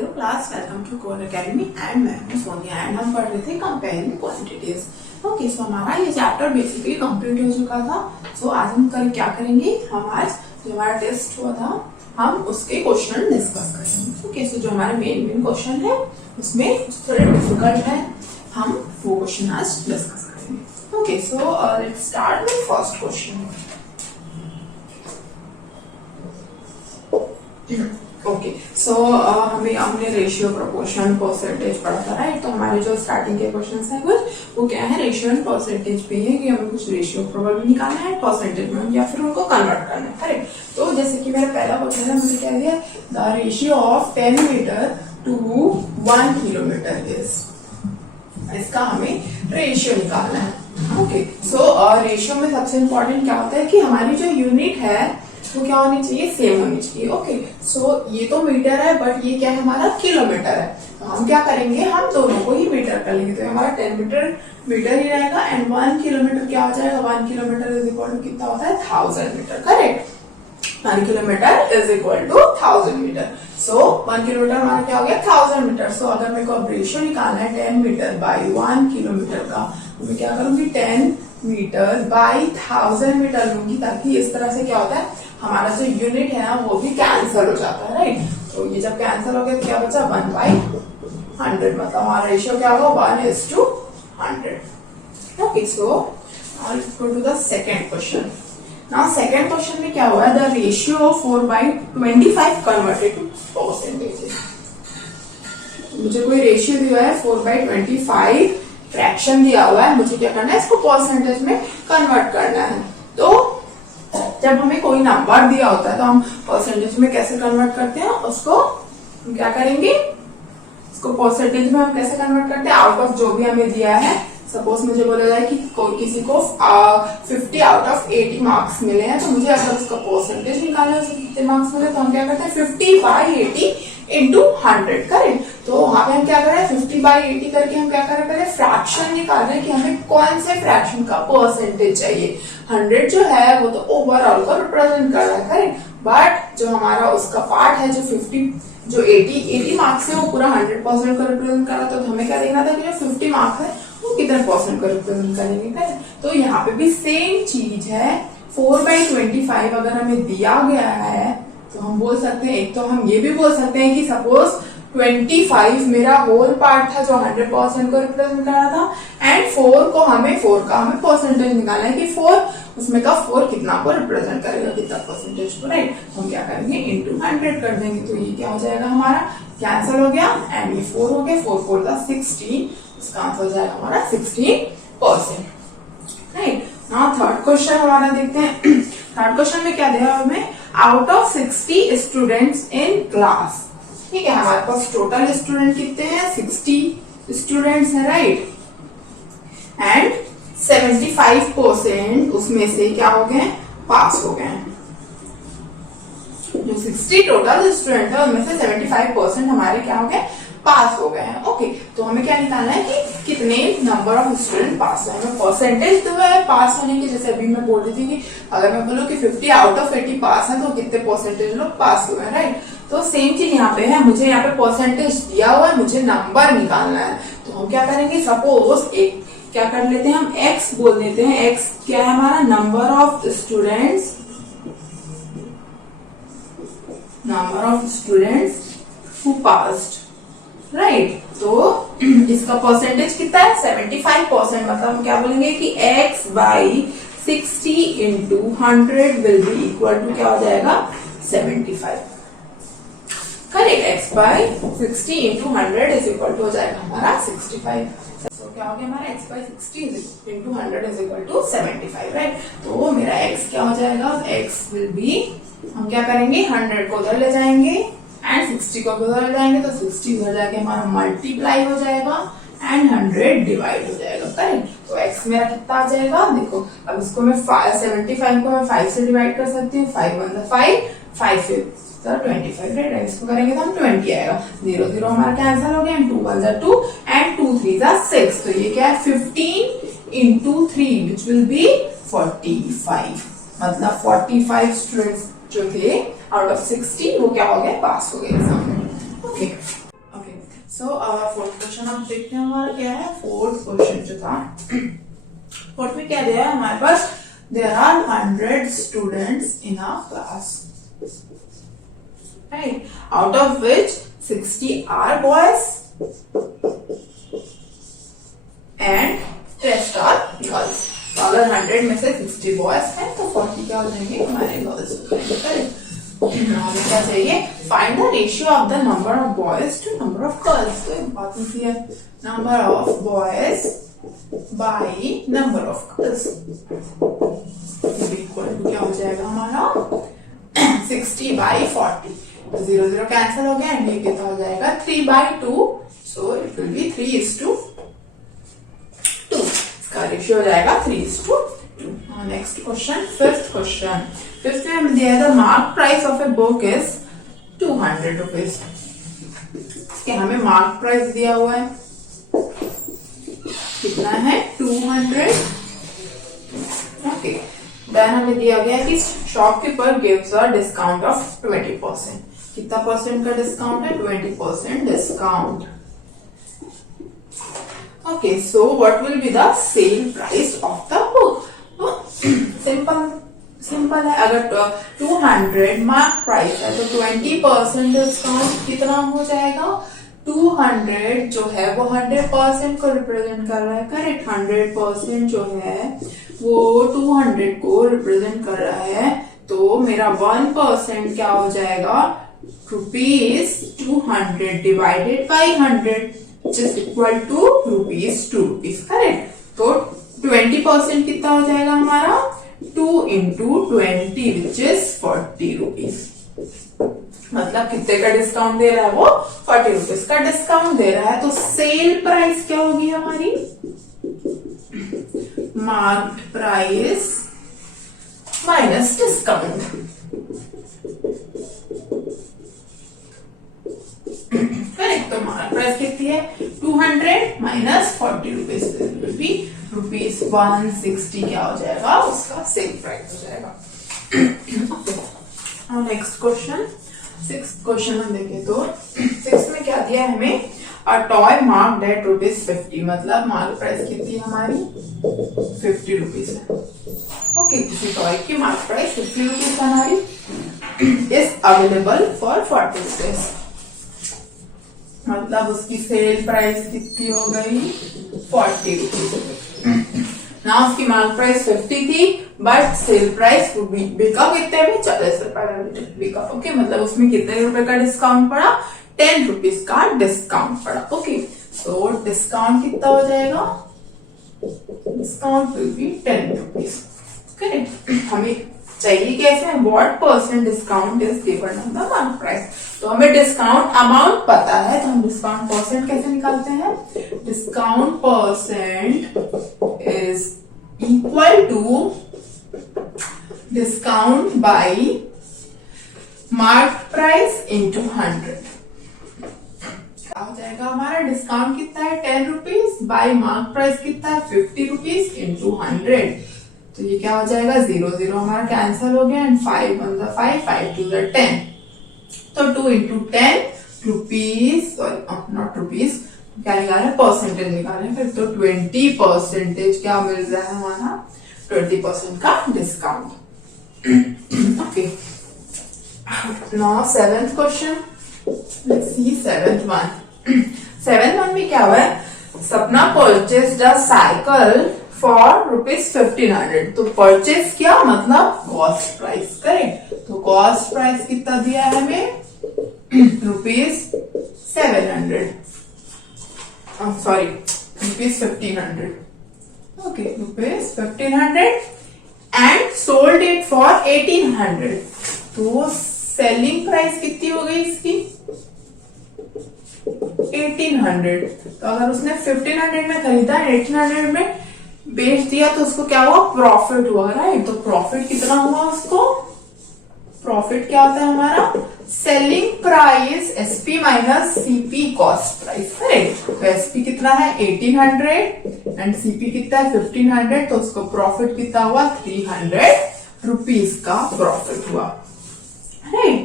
Hello class, welcome to Core Academy and मैं हूं Sonia and हम पढ़ रहे थे कंपेयरिंग क्वांटिटीज। ओके, सो हमारा ये चैप्टर बेसिकली कंप्लीट हो चुका था। सो आज हम क्या करेंगे, हम आज जो हमारा टेस्ट हुआ था हम उसके क्वेश्चन डिस्कस करेंगे। ओके, सो जो हमारे मेन क्वेश्चन है उसमें थोड़े डिफिकल्ट है, हम वो क्वेश्चन आज डिस्कस करेंगे। Okay, so let's start with first question. Okay, so हमने रेशियो, प्रोपोर्शन, परसेंटेज पढ़ा था, राइट। तो हमारे जो स्टार्टिंग के क्वेश्चंस हैं कुछ वो क्या है, रेशियो एंड परसेंटेज पे है कि हमें कुछ रेशियो प्रोबेबली निकालना है परसेंटेज में या फिर उनको कन्वर्ट करना है, करेक्ट। तो जैसे कि मेरा पहला क्वेश्चन है, मुझे क्या दिया, the ratio of 10 metre to 1 kilometre is, इसका हमें रेशियो निकालना है। ओके, सो रेशियो में सबसे इम्पोर्टेंट क्या होता है कि हमारी जो यूनिट है वो क्या होनी चाहिए, सेम होनी चाहिए। ओके, सो ये तो मीटर है बट ये क्या है, हमारा किलोमीटर है। तो हम क्या करेंगे, हम दोनों को ही मीटर कर लेंगे, तो हमारा 10 मीटर मीटर ही रहेगा एंड 1 किलोमीटर क्या हो जाएगा, 1 किलोमीटर इज इक्वल टू कितना होता है, 1000 metre, correct. 1 kilometre is equal to 1000 metre. So 1 kilometre हमारा क्या हो गया, 1000 मीटर। सो अगर मेरे को अब रेशियो निकालना है 10 मीटर बाई 1 किलोमीटर का, तो मैं क्या करूंगी, 10 मीटर बाई 1000 मीटर लूंगी, ताकि इस तरह से क्या होता है, हमारा जो यूनिट है ना वो भी कैंसिल हो जाता है, राइट। तो ये जब कैंसिल हो गया तो क्या बचा, 1/100, मतलब हमारा रेशियो क्या होगा, 1:100। Okay, so let's go to the second question. Now second question में क्या हुआ है, the ratio of 4/25 converted to percentage. मुझे कोई रेशियो दिया है 4/25 फ्रैक्शन दिया हुआ है, मुझे क्या करना है, इसको परसेंटेज में कन्वर्ट करना है। तो जब हमें कोई नंबर दिया होता है तो हम परसेंटेज में कैसे कन्वर्ट करते हैं, उसको हम क्या करेंगे, इसको परसेंटेज में हम कैसे कन्वर्ट करते हैं, आउट ऑफ जो भी हमें दिया है। सपोज मुझे बोला जाए कि किसी को 50 आउट ऑफ 80 मार्क्स मिले हैं, तो मुझे अगर उसका परसेंटेज निकालना है, उसको कितने मार्क्स मिले, तो हम क्या करते हैं 50/80 इंटू 100, करेक्ट। तो वहां पे हम क्या कर रहे हैं, 50/80 करके हम क्या कर रहे हैं, पहले फ्रैक्शन निकाल रहे हैं कि हमें कौन से फ्रैक्शन का परसेंटेज चाहिए। 100 जो है वो तो ओवरऑल को रिप्रेजेंट कर रहा है, करेक्ट। बट जो हमारा उसका पार्ट है, जो 80 मार्क्स है, वो पूरा 100% को रिप्रेजेंट कर रहा था। तो हमें क्या देखना था कि जो 50 मार्क्स है वो कितने परसेंट को रिप्रेजेंट करेंगे, करेक्ट। तो यहाँ पे भी सेम चीज है, 4/25 अगर हमें दिया गया है तो हम बोल सकते हैं, एक तो हम ये भी बोल सकते हैं कि सपोज 25 मेरा होल पार्ट था जो 100% को रिप्रेजेंट कर रहा था, एंड 4 का हमें परसेंटेज निकालना है कि 4 उसमें का 4 कितना को रिप्रेजेंट करेगा, कितना परसेंटेज को, राइट। हम क्या करेंगे, इंटू 100 कर देंगे, तो ये क्या हो जाएगा, हमारा कैंसिल हो गया एंड ये 4 हो गया, 4 4 16, इसका आंसर हो जाएगा हमारा 16%, राइट। नाउ थर्ड क्वेश्चन हमारा देखते हैं। थर्ड क्वेश्चन में क्या दिया हमें, out of 60 students in class, ठीक है, हमारे पास टोटल स्टूडेंट कितने हैं, 60 स्टूडेंट्स हैं, राइट। एंड 75% उसमें से क्या हो गए, पास हो गए। जो 60 टोटल स्टूडेंट है उनमें से 75% हमारे क्या हो गए, पास हो गए हैं। ओके, तो हमें क्या निकालना है कि कितने नंबर ऑफ स्टूडेंट पास हुए हैं। परसेंटेज तो है पास होने की, जैसे अभी मैं बोल रही थी कि अगर मैं बोलूँ कि 50 आउट ऑफ 80 पास है तो कितने परसेंटेज लोग पास हुए हैं, राइट। तो सेम चीज यहाँ पे है, मुझे यहाँ पे परसेंटेज दिया हुआ है, मुझे नंबर निकालना है। तो हम क्या करेंगे, सपोज एक क्या कर लेते हैं, हम x बोल देते हैं। x क्या है हमारा, number of students who passed, right. तो इसका परसेंटेज कितना है, 75%, मतलब हम क्या बोलेंगे कि x/60 into 100 will be equal to क्या हो जाएगा, 75, correct. x/60 into 100 is equal to हो जाएगा हमारा 65। तो क्या हो गया हमारा, x/60 into 100 is equal to 75, right. तो मेरा x क्या हो जाएगा, x विल बी, हम क्या करेंगे, 100 को उधर ले जाएंगे एंड 60 को उधर ले जाएंगे, तो 60 उधर जाके हमारा मल्टीप्लाई हो जाएगा एंड 100 डिवाइड हो जाएगा, करेक्ट। तो x मेरा कितना आ जाएगा, देखो अब इसको मैं 75 को मैं 5 से डिवाइड कर सकती हूँ, 5 1 5, 5 5 25, राइट। इसको करेंगे तो हम 20 आएगा, 0 0 हमारा कैंसिल हो गया, 2 1 2 एंड 2 3 6, तो ये क्या है, 15 इंटू 3 विच विल बी 45, मतलब 45 स्टूडेंट्स जो थे आउट ऑफ 60 वो क्या हो गए, पास हो गए एग्जाम में। ओके, सो फोर्थ क्वेश्चन आप देखते हैं हमारा क्या है। फोर्थ क्वेश्चन जो था, फोर्थ में क्या दिया है हमारे पास, there are 100 students in a class, right, out of which 60 are boys and rest are girls. तो अगर 100 में से 60 बॉयज हैं तो 40 क्या हो जाएंगे, हमारे गर्ल्स हो जाएंगे, करेक्ट। हमें क्या चाहिए, find the ratio of the number of boys to number of girls. तो इंपॉर्टेंट है number of boys by number of girls equal to क्या हो जाएगा हमारा 60 बाई 40। 0 0 कैंसिल हो गया एंड ये कितना हो जाएगा 3/2, सो इट विल बी 3:2। इसका रेशियो हो जाएगा 3:2। Next question, fifth question. Fifth में हमें दिया है the mark price of a book is 200 rupees. हमें मार्क प्राइस दिया हुआ है, कितना है 200। ओके, देन हमें दिया गया कि shopkeeper gives a discount of 20%। कितना परसेंट का डिस्काउंट है, 20% discount. Okay, so what will be the sale price of the book. Simple है, अगर 200 मार्क प्राइस है तो 20% डिस्काउंट कितना हो जाएगा, 200 जो है वो 100% को रिप्रेजेंट कर रहा है, करेक्ट। 100% जो है वो 200 को रिप्रेजेंट कर रहा है, तो मेरा 1% क्या हो जाएगा, ₹200 divided by 100 which is equal to ₹2, correct. तो 20% कितना हो जाएगा हमारा, 2 into 20 which is 40 rupees। मतलब कितने का डिस्काउंट दे रहा है वो, 40 रुपीज का डिस्काउंट दे रहा है। तो सेल प्राइस क्या होगी हमारी, mark price minus discount, correct. तो मार्क प्राइस कितनी है, 200 माइनस 40 रुपीज, विल बी ₹160 क्या हो जाएगा, उसका सेल प्राइस हो जाएगा। नेक्स्ट क्वेश्चन, सिक्स्थ क्वेश्चन हम देखें तो सिक्स्थ में क्या दिया है हमें, अ टॉय मार्क्ड एट ₹50, मतलब मार्क प्राइस कितनी है हमारी 50 रुपीज है। ओके, किसी टॉय की मार्क प्राइस 50 रुपीज हमारी इज अवेलेबल फॉर 40 रुपीज, मतलब उसकी सेल प्राइस कितनी हो गई 40 रुपीज। ना उसकी मार्क प्राइस 50 थी बट सेल प्राइस बिका कितने में, 40 रुपए बिका। ओके, मतलब उसमें कितने रुपए का डिस्काउंट पड़ा, 10 रुपीज का डिस्काउंट पड़ा। ओके, सो डिस्काउंट कितना हो जाएगा, discount will be 10 rupees, correct. हमें चाहिए कैसे, what percent discount is given on the mark price. तो हमें डिस्काउंट अमाउंट पता है, तो हम डिस्काउंट परसेंट कैसे निकालते हैं, discount percent is equal to discount by mark price into 100। क्या हो जाएगा हमारा, डिस्काउंट कितना है 10 रुपीज बाई मार्क प्राइस कितना है 50 रुपीज इंटू 100। तो ये क्या हो जाएगा, 0 0 हमारा कैंसिल हो गया एंड 5 1 the 5 5 2 the 10। तो 2 into 10 rupees, sorry not rupees, क्या निकाले, परसेंटेज निकाले फिर। तो 20% क्या मिल रहा है हमारा, 20% का discount. Okay, now seventh question, let's see seventh one. Seventh one में क्या हुआ है, सपना परचेस्ड अ साइकिल फॉर ₹1500। तो परचेस किया मतलब कॉस्ट प्राइस, करेक्ट। तो कॉस्ट प्राइस कितना दिया है हमें, ₹700, sorry ₹1500। Okay, ₹1500 and sold it for 1800। तो सेलिंग प्राइस कितनी हो गई इसकी 1800। तो अगर उसने 1500 में खरीदा, 1800 में बेच दिया तो उसको क्या हुआ, प्रॉफिट हुआ, राइट। तो प्रॉफिट कितना हुआ उसको, प्रॉफिट क्या होता है हमारा, selling price SP minus CP cost price, correct. तो एसपी कितना है 1800 एंड सीपी कितना है 1500, तो उसको प्रॉफिट कितना हुआ 300 रुपीज का प्रॉफिट हुआ, राइट।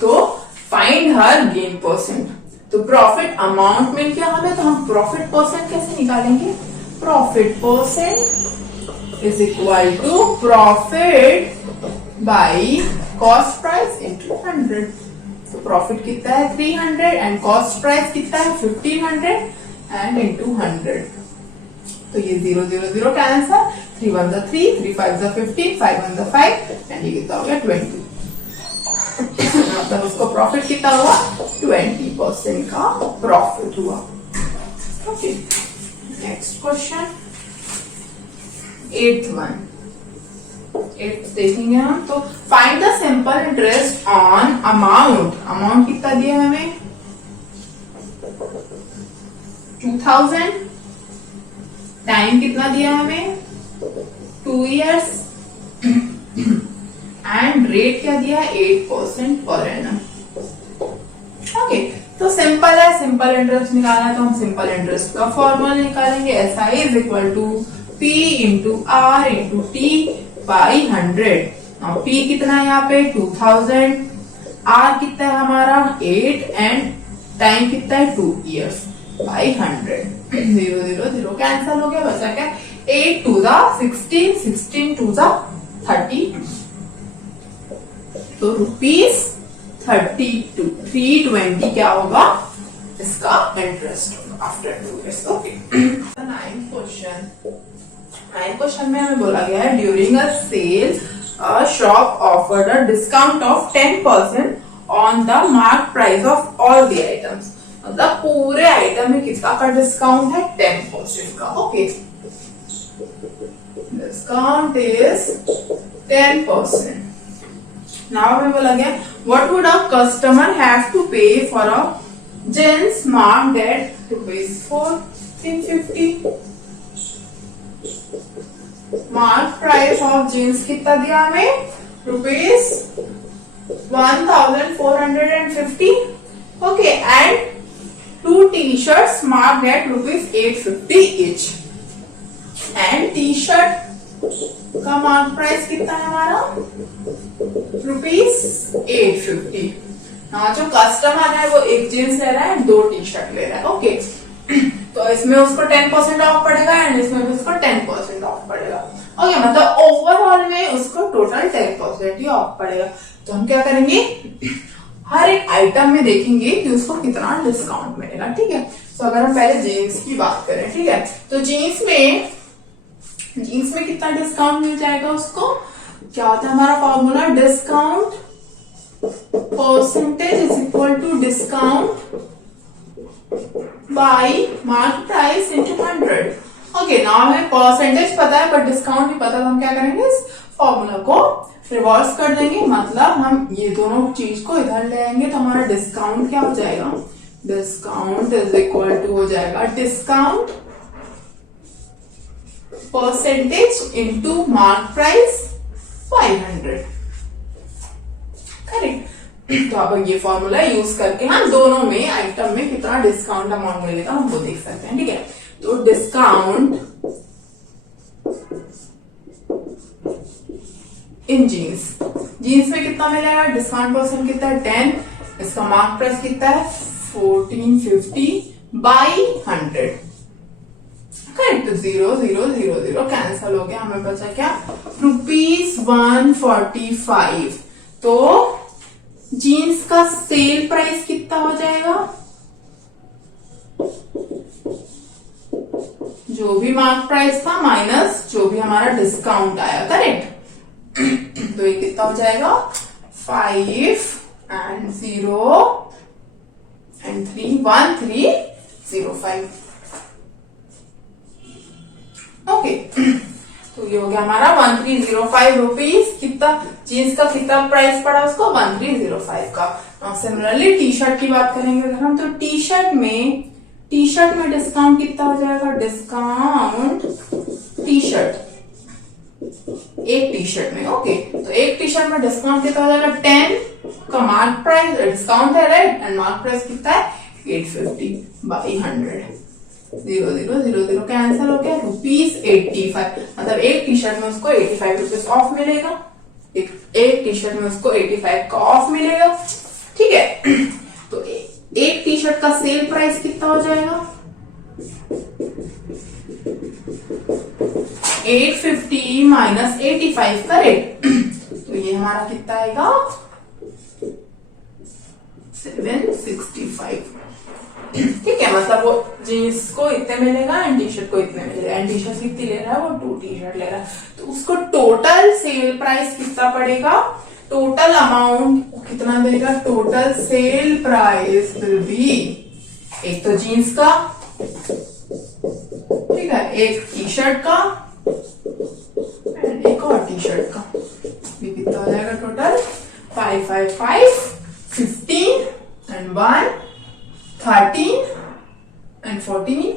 तो फाइंड हर गेन परसेंट। तो प्रॉफिट अमाउंट मिल गया हमें, तो हम प्रॉफिट परसेंट कैसे निकालेंगे? Profit percent is equal to profit by cost price into 100। तो प्रॉफिट कितना है 300 एंड कॉस्ट प्राइस कितना है 1500 एंड इंटू 100। तो ये 0 0 0 का आंसर 3 1 3 3 5 15 5 1 5 एंड ये कितना हो गया 20। मतलब उसको प्रॉफिट कितना हुआ 20% का प्रॉफिट हुआ। Okay, next question 8th one. 8th देखेंगे हम। तो find the simple interest on amount. Amount कितना दिया हमें 2000। टाइम कितना दिया हमें 2 years एंड रेट क्या दिया 8% पर एनम। ओके, तो सिंपल है, सिंपल इंटरेस्ट निकालना है तो हम सिंपल इंटरेस्ट का फॉर्मूला निकालेंगे। SI is equal to P into R into T by 100। P कितना है यहाँ पे 2000, R कितना है हमारा 8 एंड टाइम कितना है 2 years बाई 100। 0 0 0 कैंसल हो गया, बचा क्या 8 2 16 16 2 30। तो ₹32 320 क्या होगा इसका इंटरेस्ट होगा after 2 years। Okay, 9th question में हमें बोला गया है during a sale shop offered a discount of 10% on the mark price of all the items. मतलब पूरे आइटम में कितना का डिस्काउंट है 10% का। Okay, discount is 10%। Now हमें बोला गया what would a customer have to pay for a jeans marked at ₹1450। Mark price of jeans कितना दिया हमें ₹1450। Okay, and 2 t-shirts marked at ₹850 each। And T shirt का मार्क प्राइस कितना है हमारा ₹850। हाँ, जो कस्टमर है वो एक जींस ले रहा है 2 टी शर्ट ले रहा है। ओके, तो इसमें उसको 10% ऑफ पड़ेगा एंड इसमें भी उसको 10% ऑफ पड़ेगा। ओके, मतलब ओवरऑल में उसको टोटल 10% ही ऑफ पड़ेगा। तो हम क्या करेंगे हर एक आइटम में देखेंगे कि उसको कितना डिस्काउंट मिलेगा। ठीक है, तो अगर हम पहले जीन्स की बात करें, ठीक है, तो जीन्स में कितना डिस्काउंट मिल जाएगा उसको? क्या होता है हमारा formula discount percentage is equal to discount by mark price into 100। Okay, now हमें परसेंटेज पता है पर डिस्काउंट नहीं पता, तो हम क्या करेंगे इस फॉर्मूला को रिवर्स कर देंगे। मतलब हम ये दोनों चीज को इधर ले आएंगे तो हमारा डिस्काउंट क्या हो जाएगा, डिस्काउंट इज इक्वल टू हो जाएगा discount percentage into mark price 500। Correct. तो अब ये फॉर्मूला यूज करके हम दोनों में आइटम में कितना डिस्काउंट अमाउंट मिलेगा हम वो देख सकते हैं। ठीक है, तो डिस्काउंट इन जीन्स में कितना मिलेगा, डिस्काउंट परसेंट कितना है 10, इसका मार्क प्राइस कितना है 1450 बाई 100। करेक्ट, 0 0 0 0 कैंसल हो गया, हमें बचा क्या ₹145। तो जीन्स का सेल प्राइस कितना हो जाएगा, जो भी मार्क प्राइस था माइनस जो भी हमारा डिस्काउंट आया। करेक्ट, तो ये कितना हो जाएगा 5 and 0 and 3 1305। ओके, तो ये हो गया हमारा 1305 रुपीज। कितना जीन्स का कितना प्राइस पड़ा उसको 1305 का। सिमिलरली टी शर्ट की बात करेंगे अगर हम, तो टी शर्ट में डिस्काउंट कितना हो जाएगा, डिस्काउंट टी शर्ट एक टी शर्ट में। ओके, तो एक टी शर्ट में डिस्काउंट कितना हो जाएगा 10 का मार्क प्राइस, डिस्काउंट है राइट, एंड मार्क प्राइस कितना है 850 बाई 100। 0 0 0 0 कैंसिल हो गया, ₹85। मतलब एक टी शर्ट में उसको 85 रुपीज ऑफ मिलेगा, एक टी शर्ट में उसको 85 का ऑफ मिलेगा। ठीक है, तो एक टी शर्ट इसका सेल प्राइस कितना हो जाएगा 850 माइनस 85 का रेट, तो ये हमारा कितना आएगा 765। ठीक है, मतलब वो जीन्स को इतने मिलेगा एंड टी शर्ट को इतने मिलेगा, एंड टी शर्ट कितनी ले रहा है वो 2 टी शर्ट ले रहा है, तो उसको टोटल सेल प्राइस कितना पड़ेगा, टोटल अमाउंट कितना देगा, total sale price will be, एक तो जीन्स का, ठीक है, एक टी शर्ट का एंड एक और टी शर्ट का, ये कितना हो जाएगा total 555, 15 and 1, 13 and 14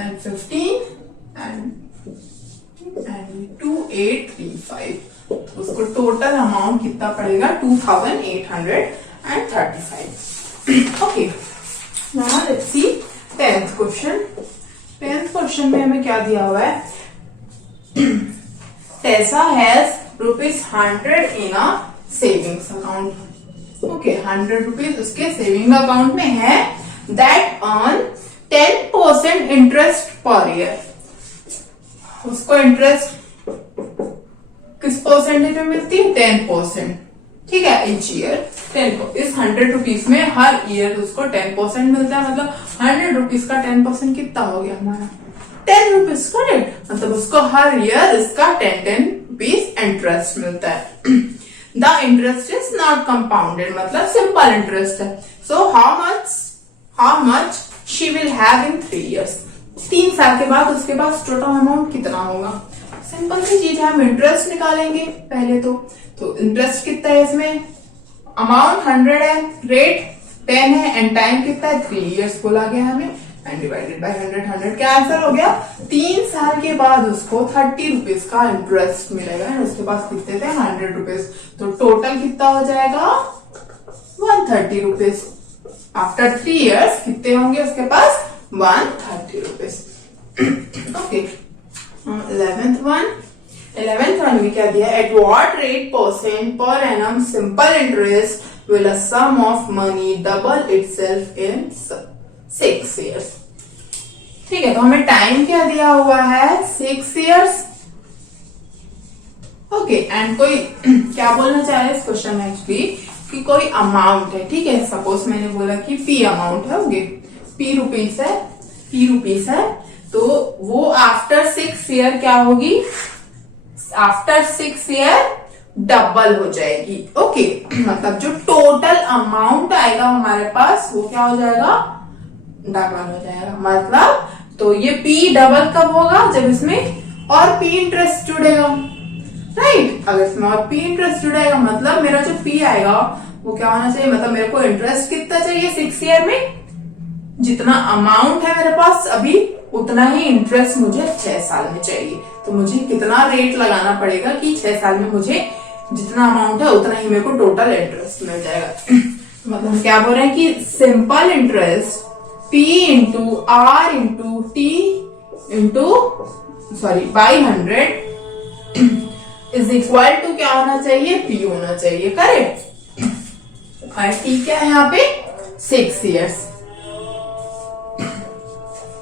and 15 and 2835, उसको टोटल अमाउंट कितना पड़ेगा 2835। Okay, now let's see 10th question. 10th question में हमें क्या दिया हुआ है, Tessa has ₹100 in a savings account। Okay, 100 rupees उसके सेविंग अकाउंट में है, that earn 10% interest per year. उसको इंटरेस्ट किस परसेंटेज में मिलती है 10%, ठीक है, ईच ईयर 10। इस 100 रुपीज में हर ईयर उसको 10% मिलता है, मतलब 100 रुपीज का 10% कितना हो गया हमारा 10 रुपीज का रेट, मतलब उसको हर ईयर इसका 10 रुपीज इंटरेस्ट मिलता है। The interest is not compounded, मतलब सिंपल इंटरेस्ट है। So how much she will have in 3 years, 3 साल के बाद उसके पास टोटल अमाउंट कितना होगा। सिंपल सी चीज है, हम इंटरेस्ट निकालेंगे पहले तो इंटरेस्ट कितना है इसमें, अमाउंट 100 है, रेट 10 है एंड टाइम कितना है 3 years बोला गया हमें, एंड डिवाइडेड बाय 100 क्या आंसर हो गया, 3 साल के बाद उसको 30 रुपीज का इंटरेस्ट मिलेगा एंड उसके पास कितने थे 100 रुपीज, तो टोटल कितना हो जाएगा 130 रुपीज। आफ्टर 3 years कितने होंगे उसके पास 130 रुपीज। ओके, 11th वन में क्या दिया, at what rate percent per annum simple interest will a sum of money double itself in 6 years। ठीक है, तो हमें टाइम क्या दिया हुआ है 6 years। ओके, एंड कोई क्या बोलना चाह रहे हैं इस क्वेश्चन में एक्चुअली कि कोई अमाउंट है, ठीक है, सपोज मैंने बोला कि P अमाउंट है, ओके, P रुपीस है, तो वो आफ्टर 6 year क्या होगी, आफ्टर 6 year डबल हो जाएगी। ओके, मतलब जो टोटल अमाउंट आएगा हमारे पास वो क्या हो जाएगा, डबल हो जाएगा। मतलब तो ये P डबल कब होगा, जब इसमें और P इंटरेस्ट जुड़ेगा, राइट। अगर इसमें और P इंटरेस्ट जुड़ेगा मतलब मेरा जो P आएगा वो क्या होना चाहिए, मतलब मेरे को इंटरेस्ट कितना चाहिए 6 year में, जितना अमाउंट है मेरे पास अभी उतना ही इंटरेस्ट मुझे 6 साल में चाहिए। तो मुझे कितना रेट लगाना पड़ेगा कि 6 साल में मुझे जितना अमाउंट है उतना ही मेरे को टोटल इंटरेस्ट मिल जाएगा। मतलब क्या बोल रहे हैं कि simple interest P into R into T into by 100 is equal to क्या होना चाहिए, P होना चाहिए, करेक्ट। और T क्या है यहाँ पे 6 years,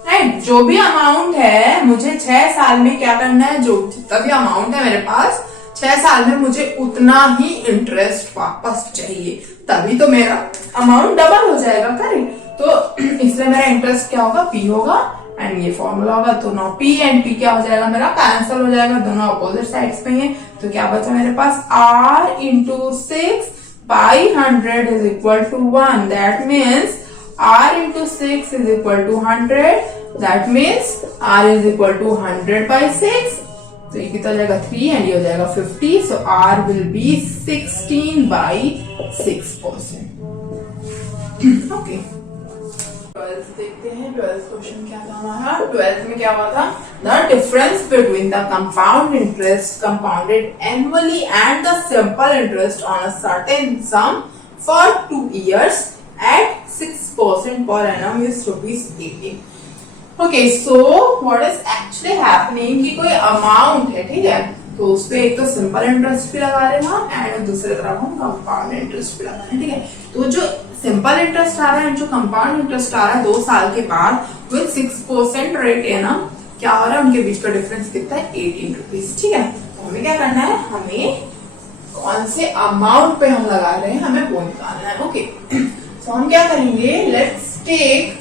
राइट। जो भी अमाउंट है मुझे 6 साल में क्या करना है, जो जितना भी अमाउंट है मेरे पास 6 साल में मुझे उतना ही इंटरेस्ट वापस चाहिए, तभी तो मेरा अमाउंट डबल हो जाएगा, करेक्ट। तो इसलिए मेरा इंटरेस्ट क्या होगा, P होगा एंड ये फॉर्मूला होगा। तो नो P एंड P क्या हो जाएगा, मेरा कैंसिल हो जाएगा, दोनों अपोजिट साइड्स पे हैं। तो क्या बचा मेरे पास, R into 6 by 100 is equal to 1, that means R into 6 is equal to 100, that means R is equal to 100 by 6, तो ये कितना हो जाएगा 3 एंड ये हो जाएगा 50, so R will be 16 by 6%। Okay, 12th देखते हैं। 12th क्वेश्चन क्या था हमारा, 12th में क्या हुआ था, the difference between the compound interest compounded annually and the simple interest on a certain sum for 2 years at 6% per annum is ₹80। Okay, so what is actually happening कि कोई amount है, ठीक है, तो उस पे एक तो सिंपल इंटरेस्ट भी लगा रहे हैं हम एंड दूसरी तरफ हम कंपाउंड इंटरेस्ट भी लगा रहे हैं, ठीक है। तो जो सिंपल इंटरेस्ट आ रहा है जो कंपाउंड इंटरेस्ट आ रहा है 2 साल के बाद विद 6% रेट है ना, क्या हो रहा है उनके बीच का डिफरेंस कितना है 18 रुपीज। ठीक है, तो हमें क्या करना है, हमें कौन से अमाउंट पे हम लगा रहे हैं हमें वो निकालना है। ओके, तो हम क्या करेंगे, लेट्स टेक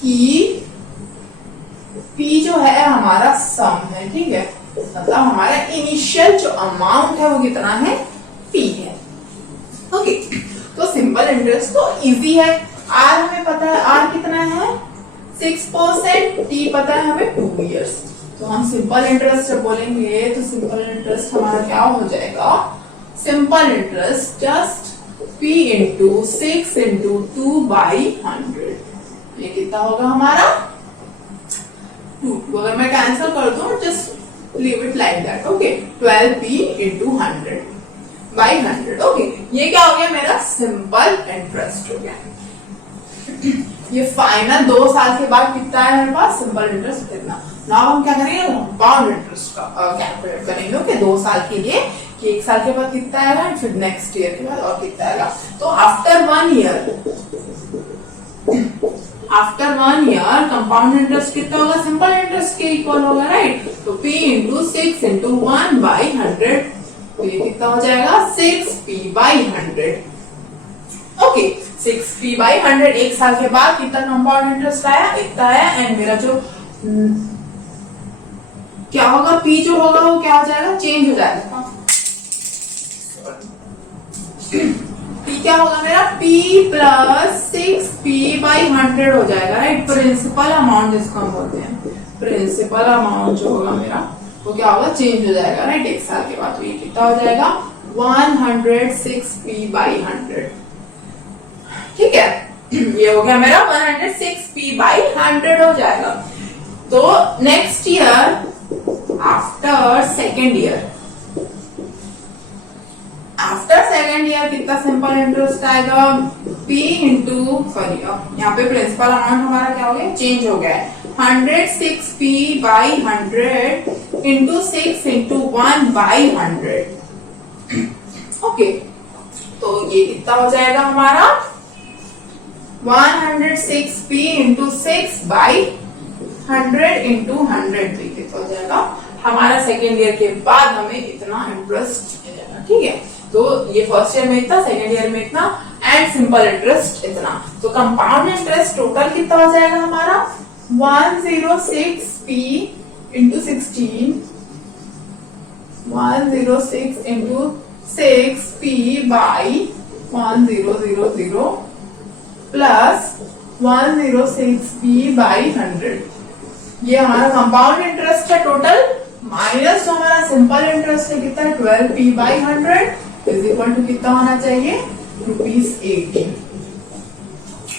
कि P जो है हमारा सम है। ठीक है, मतलब हमारा इनिशियल जो अमाउंट है वो कितना है, P है। ओके, तो सिंपल इंटरेस्ट तो इजी है, R हमें पता है, R कितना है 6%, T पता है हमें 2 years। तो हम सिंपल इंटरेस्ट जब बोलेंगे तो सिंपल इंटरेस्ट हमारा क्या हो जाएगा, simple interest just P into 6 into 2/100, ये कितना होगा हमारा 2। अगर मैं कैंसिल कर दूं just leave it like that. Okay, 12P into 100/100। Okay, ये क्या हो गया मेरा सिंपल इंटरेस्ट हो गया। ये फाइनल 2 साल के बाद कितना है मेरे पास सिंपल इंटरेस्ट कितना। नाउ हम क्या करेंगे, कंपाउंड इंटरेस्ट का कैलकुलेट करेंगे। ओके, 2 साल के लिए कि 1 साल के बाद कितना आएगा, फिर नेक्स्ट ईयर के बाद और कितना आएगा। तो आफ्टर 1 ईयर कंपाउंड इंटरेस्ट कितना होगा, सिंपल इंटरेस्ट के इक्वल होगा, राइट। तो P इंटू 6 इंटू 1/100, तो ये कितना हो जाएगा 6P/100। ओके, 6P/100 1 साल के बाद कितना कंपाउंड इंटरेस्ट आया, इतना आया। एंड मेरा जो क्या होगा, P जो होगा वो क्या हो जाएगा, चेंज हो जाएगा। P क्या होगा मेरा, P प्लस 6P/100 हो जाएगा, राइट। प्रिंसिपल अमाउंट जिसको हम बोलते हैं, प्रिंसिपल अमाउंट जो होगा मेरा वो क्या होगा, चेंज हो जाएगा, राइट, 1 साल के बाद। तो ये कितना हो जाएगा 106P/100। ठीक है, ये हो गया मेरा 106P/100 हो जाएगा। तो next year after second year कितना सिंपल इंटरेस्ट आएगा, P इंटू सॉरी, यहाँ पे प्रिंसिपल अमाउंट हमारा क्या हो गया, चेंज हो गया है। 106P/100 into 6 into 1/100। ओके, तो ये कितना हो जाएगा हमारा 106P इंटू 6/100 इंटू 100, कितना हो जाएगा हमारा सेकेंड ईयर के बाद हमें इतना इंटरेस्ट मिलेगा। ठीक है, तो ये फर्स्ट ईयर में इतना, सेकेंड ईयर में इतना, एंड सिंपल इंटरेस्ट इतना। तो कंपाउंड इंटरेस्ट टोटल कितना हो जाएगा हमारा 106P into 16, 106 into 6P/1000 plus 106P/100। ये हमारा कंपाउंड इंटरेस्ट है टोटल, माइनस जो हमारा सिंपल इंटरेस्ट है कितना है 12P/100 इज इक्वल टू कितना होना चाहिए, ₹80।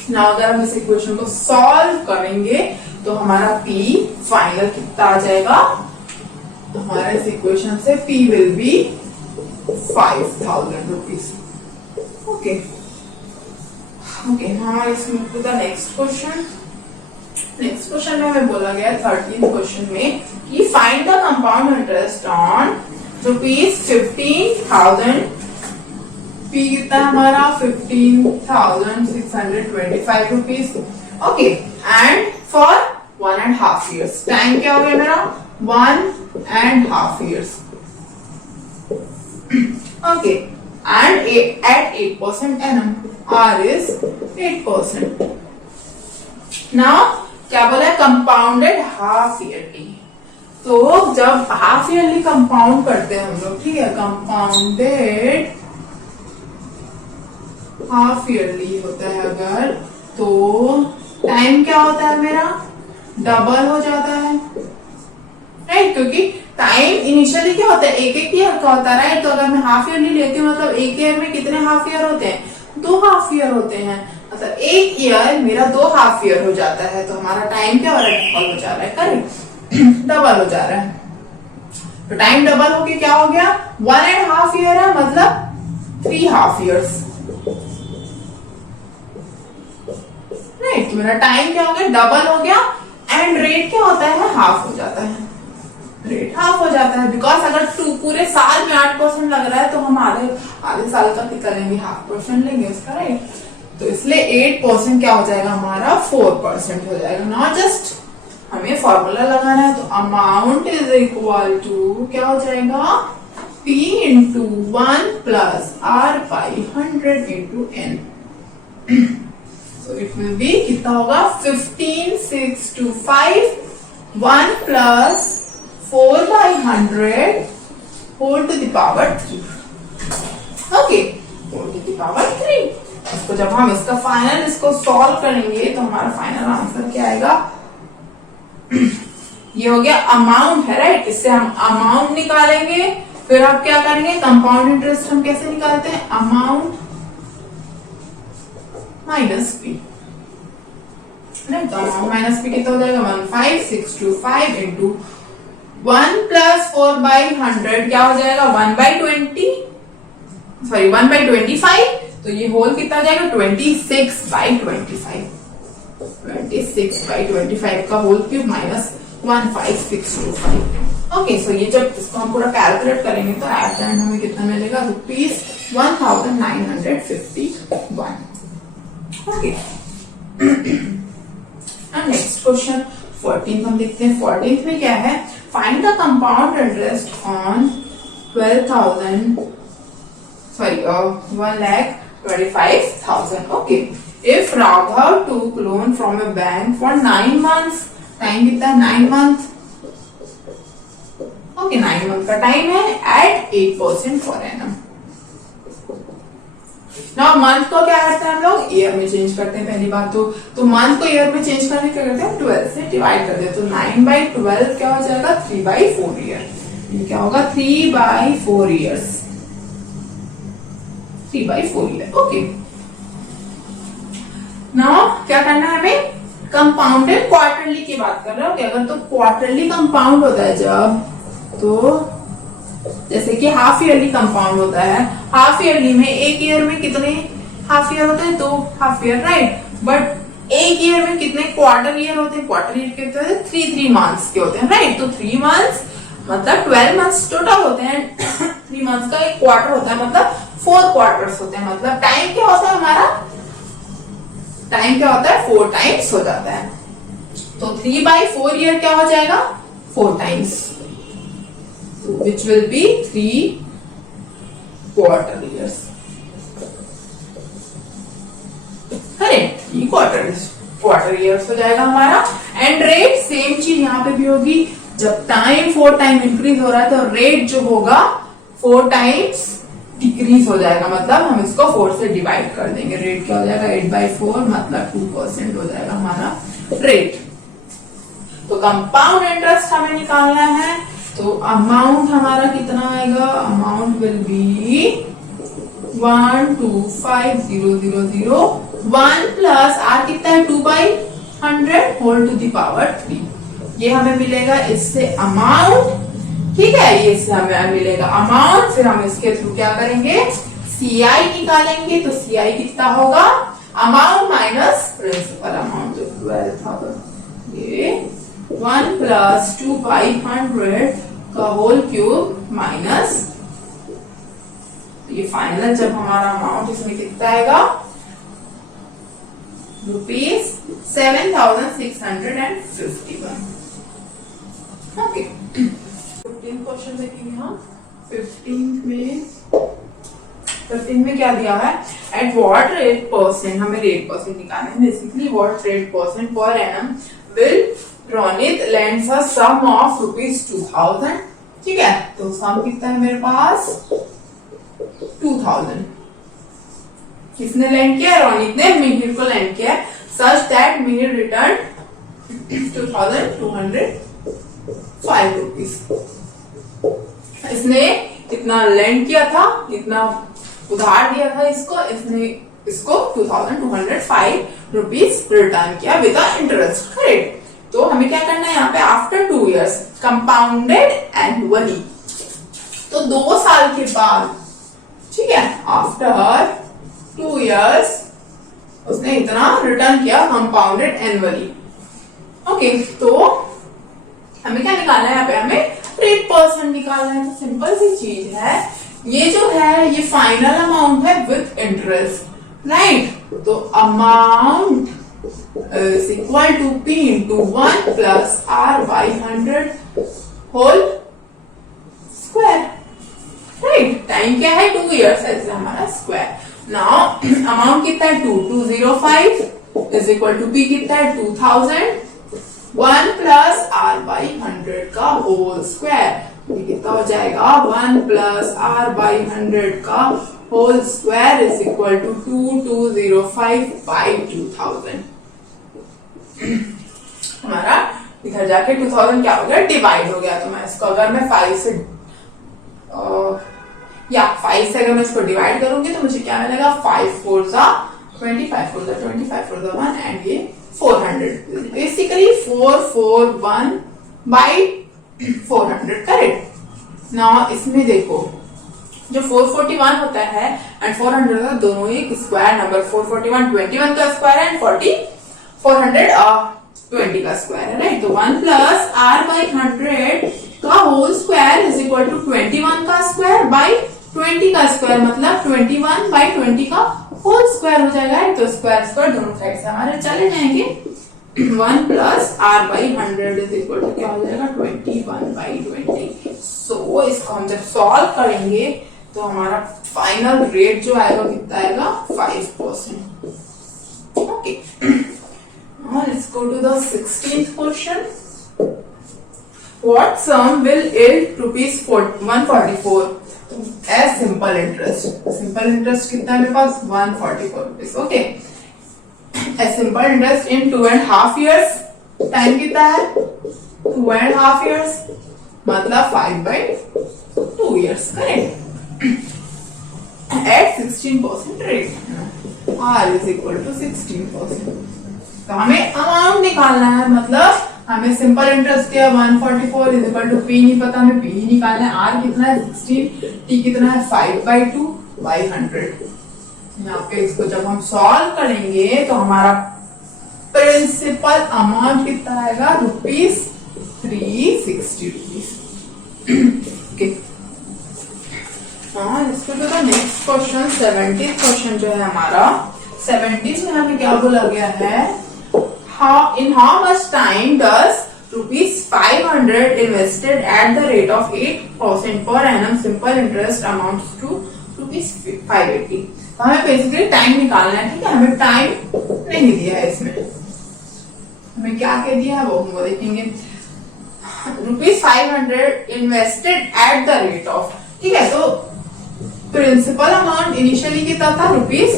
नाउ अगर हम इस इक्वेशन को सॉल्व करेंगे तो हमारा P फाइनल कितना आ जाएगा, तो हमारा इस इक्वेशन से P will be 5,000 rupees. Okay, now let's move to the next question. Next question में हमें बोला गया 13th क्वेश्चन में कि find the compound interest on ₹15,000। P कितना हमारा 15,625 rupees. Okay, and for 1.5 years। Time क्या हो गया मेरा 1.5 years। Okay, and at 8% annum, R is 8%। Now क्या बोला है, कंपाउंडेड हाफ ईयरली। तो जब हाफ ईयरली कंपाउंड करते हैं हम लोग, ठीक है, कंपाउंडेड हाफ ईयरली होता है अगर, तो टाइम क्या होता है मेरा डबल हो जाता है, राइट, क्योंकि टाइम इनिशियली क्या होता है 1 ईयर का होता है, राइट। तो अगर मैं हाफ ईयरली लेती हूँ मतलब 1 ईयर में कितने हाफ ईयर होते हैं, 2 हाफ ईयर होते हैं। मतलब 1 ईयर मेरा 2 हाफ ईयर हो जाता है, तो हमारा टाइम क्या हो रहा है, डबल हो जा रहा है, करेक्ट, डबल हो जा रहा है। तो टाइम डबल होके क्या हो गया 1.5 ईयर है, मतलब 3 हाफ ईयर्स, राइट। तो मेरा टाइम क्या हो गया, डबल हो गया, एंड रेट क्या होता है, हाफ हो जाता है, रेट हाफ हो जाता है। बिकॉज अगर पूरे साल में 8% लग रहा है तो हम आधे साल का कितना लेंगे, 0.5% लेंगे उसका, राइट। तो इसलिए 8% क्या हो जाएगा हमारा 4% हो जाएगा। नॉट जस्ट हमें फॉर्मूला लगाना है, तो अमाउंट इज इक्वल टू क्या हो जाएगा P into 1 plus R by 100 into N। So it will be कितना होगा 15 6 to 5 1 plus 4 by 100 whole to the power 3। Okay, whole to the power 3। इसको जब हम इसका फाइनल इसको सॉल्व करेंगे तो हमारा फाइनल आंसर क्या आएगा, ये हो गया अमाउंट है राइट। इससे हम अमाउंट निकालेंगे, फिर आप क्या करेंगे कंपाउंड इंटरेस्ट हम कैसे निकालते हैं, अमाउंट माइनस पी, तो अमाउंट माइनस पी कितना हो जाएगा 15625 इंटू 1 प्लस 4 बाई 100 क्या हो जाएगा 1 बाई 25, तो ये होल कितना हो जाएगा 26 बाई 25, 26 बाई 25 का होल क्यूब माइनस 15625। ओके, सो ये जब इसको हम पूरा कैलकुलेट करेंगे तो एट द एंड हमें कितना मिलेगा ₹1951। ओके, नेक्स्ट क्वेश्चन 14 हम देखते हैं। 14 में क्या है, find the compound interest on 1,25,000। Okay, if Raghav took loan from a bank for 9 months, time कितना है 9 मंथ। ओके, 9 मंथ का टाइम है eight 8% per annum. Now month को क्या करते हैं हम लोग ईयर में चेंज करते हैं पहली बात तो मंथ को ईयर में चेंज करने क्या करते हैं 12 से डिवाइड करते हैं, तो 9/12 क्या हो जाएगा 3/4 ईयर। ये क्या होगा 3/4 ईयर्स, 3/4 ईयर। ओके, नाउ क्या करना है हमें, कंपाउंडेड क्वार्टरली की बात कर रहे हो कि अगर तो क्वार्टरली कंपाउंड होता है जब, तो जैसे कि हाफ ईयरली कंपाउंड होता है, हाफ ईयरली में एक ईयर में कितने हाफ ईयर होते हैं, 2 हाफ ईयर राइट, बट एक ईयर में कितने क्वार्टर ईयर होते हैं, क्वार्टर ईयर कितने होते हैं 3 मंथ्स के होते हैं राइट। तो 3 मंथ्स मतलब 12 मंथ्स टोटल होते हैं, 3 मंथ्स का एक क्वार्टर होता है मतलब 4 क्वार्टर्स होते हैं, मतलब टाइम क्या होता है हमारा, टाइम क्या होता है 4 टाइम्स हो जाता है। तो 3/4 ईयर क्या हो जाएगा 4 times, which will be 3 quarter years, correct, 3 quarter years हो जाएगा हमारा। एंड रेट सेम चीज यहाँ पे भी होगी, जब टाइम 4 टाइम इंक्रीज हो रहा है तो रेट जो होगा 4 टाइम्स डिक्रीज हो जाएगा, मतलब हम इसको 4 से डिवाइड कर देंगे, रेट क्या हो जाएगा 8/4 मतलब 2% हो जाएगा हमारा रेट। तो कंपाउंड इंटरेस्ट हमें निकालना है, तो अमाउंट हमारा कितना आएगा, amount will be 125,000 plus R कितना है 2/100 होल टू द पावर 3। ये हमें मिलेगा इससे अमाउंट, ठीक है, ये इससे हमें मिलेगा अमाउंट, फिर हम इसके थ्रू क्या करेंगे सीआई निकालेंगे, तो सीआई कितना होगा अमाउंट माइनस प्रिंसिपल अमाउंट, तो 12,000 ये 1 प्लस 2/100 का होल क्यूब माइनस, ये फाइनल जब हमारा अमाउंट इसमें कितना आएगा ₹7,651। ओके, 15 क्वेश्चन देखेंगे हम। 15 में क्या दिया है, एट व्हाट रेट परसेंट, हमें रेट परसेंट निकालना है basically, what rate percent per annum will Ronit lands a sum of ₹2000। ठीक है, तो सम कितना है मेरे पास 2000। किसने लैंड किया, रोनित ने मिहिर को लैंड किया, such that Mihir return 2205 rupees. इसने इतना लैंड किया था, इतना उधार दिया था इसको, इसने इसको 2205 रुपीज रिटर्न किया विद इंटरेस्ट, करेक्ट। तो हमें क्या करना है यहाँ पे, आफ्टर 2 इयर्स कंपाउंडेड एनुअली, तो 2 साल के बाद, ठीक है, आफ्टर 2 इयर्स उसने इतना रिटर्न किया कंपाउंडेड एनुअली। ओके, तो हमें क्या निकालना है यहाँ पे, हमें रेट परसेंट निकालना है। तो सिंपल सी चीज है, ये जो है ये फाइनल अमाउंट है विथ इंटरेस्ट राइट, तो amount is equal to P into 1 plus R by 100 whole square. Right? Time क्या है 2 years है, हमारा स्क्वायर. नाउ अमाउंट कितना है 2205 is equal to P कितना है 2000 1 plus R by 100 का होल स्क्वायर. ये कितना हो जाएगा 1 plus R by 100 का whole square is equal to 2205 by 2000. हमारा इधर जाके 2000 क्या हो गया डिवाइड हो गया. तो मैं इसको अगर मैं 5 से अगर मैं इसको डिवाइड करूंगी तो मुझे क्या मिलेगा 5 4 जा 25 4 जा 25 4 जा 1 एंड ये 400. Basically 441 by 400. करेक्ट. नाउ इसमें देखो जो 441 होता है एंड 400 का दोनों एक स्क्वायर नंबर. 441 21 का स्क्वायर है एंड 400 20 का स्क्वायर है. राइट. तो 1 प्लस आर बाई 100 का whole square is equal to 21 का स्क्वायर बाई 20 का स्क्वायर, मतलब 21 बाई 20 का होल स्क्वायर हो जाएगा. तो स्क्वायर स्क्वायर दोनों साइड से हमारे चले जाएंगे. 1 plus R by 100 is equal to क्या हो जाएगा 21 बाई 20. सो इसको हम जब सॉल्व करेंगे तो हमारा फाइनल रेट जो आएगा कितना आएगा 5%. Okay. Now let's go to the 16th question. What sum will yield rupees 144 as simple interest? Simple interest कितना है मेरे पास 144 rupees. Okay. As simple interest in 2.5 years. Time कितना है 2.5 years, मतलब 5 by 2 years. Correct. At 16% rate. R is equal to 16%. तो हमें amount निकालना है, मतलब हमें सिंपल इंटरेस्ट के 144 इज इक्वल टू पी नहीं पता, हमें पी ही निकालना है. आर कितना है 16, टी कितना है 5 by 2 by 100. यहाँ पे इसको जब हम सॉल्व करेंगे तो हमारा प्रिंसिपल अमाउंट कितना आएगा रुपीज 360 रुपीज. ओके. इसको जो नेक्स्ट क्वेश्चन 17th क्वेश्चन जो है हमारा 17 में हमें क्या बोला गया है in how much time does rupees 500 invested at the rate of 8% per annum simple interest amounts to rupees 580. तो हमें बेसिकली टाइम निकालना है. ठीक है. हमें टाइम नहीं दिया है इसमें, हमें क्या कह दिया है वो देखेंगे. Rupees 500 invested at the rate of. ठीक है. तो प्रिंसिपल अमाउंट इनिशियली कितना था रुपीज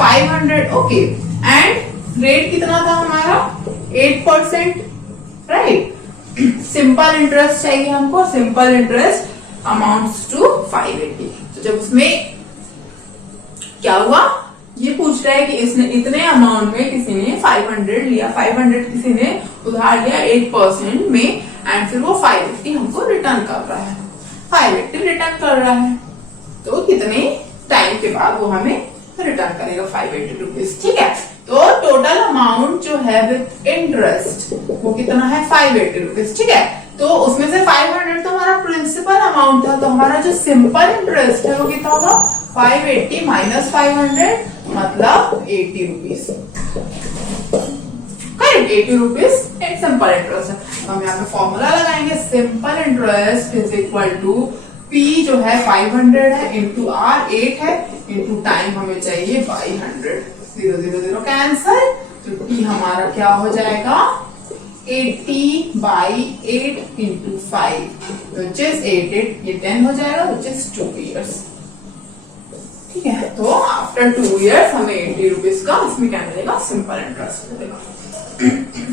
500. ओके. एंड रेट कितना था हमारा 8%. राइट. सिंपल इंटरेस्ट चाहिए हमको. Simple interest amounts to 580. तो जब उसमें क्या हुआ ये पूछ रहा है कि इसने इतने अमाउंट में किसी ने 500 लिया, 500 किसी ने उधार लिया 8% में एंड फिर वो 580 हमको रिटर्न कर रहा है. 580 रिटर्न कर रहा है तो कितने टाइम के बाद वो हमें रिटर्न करेगा 580 रुपीज. ठीक है. तो टोटल अमाउंट जो है विद इंटरेस्ट वो कितना है 580 रुपीज. ठीक है. तो उसमें से 500 तो हमारा प्रिंसिपल अमाउंट था, तो हमारा जो सिंपल इंटरेस्ट है वो कितना होगा 580 माइनस 500 मतलब 80 रुपीज. करेक्ट. 80 रुपीज एक सिंपल इंटरेस्ट है. तो हम यहाँ पे फॉर्मूला लगाएंगे. Simple interest is equal to P जो है 500 है इंटू R 8 है इंटू टाइम हमें चाहिए बाई 100. 0 0 0 कैंसल. तो P हमारा क्या हो जाएगा 80 बाई 8 इंटू 5 विच इज 8 ये 10 हो जाएगा विच इज 2 years. ठीक है. तो आफ्टर 2 years हमें 80 रुपीज का इसमें क्या मिलेगा सिंपल इंटरेस्ट मिलेगा.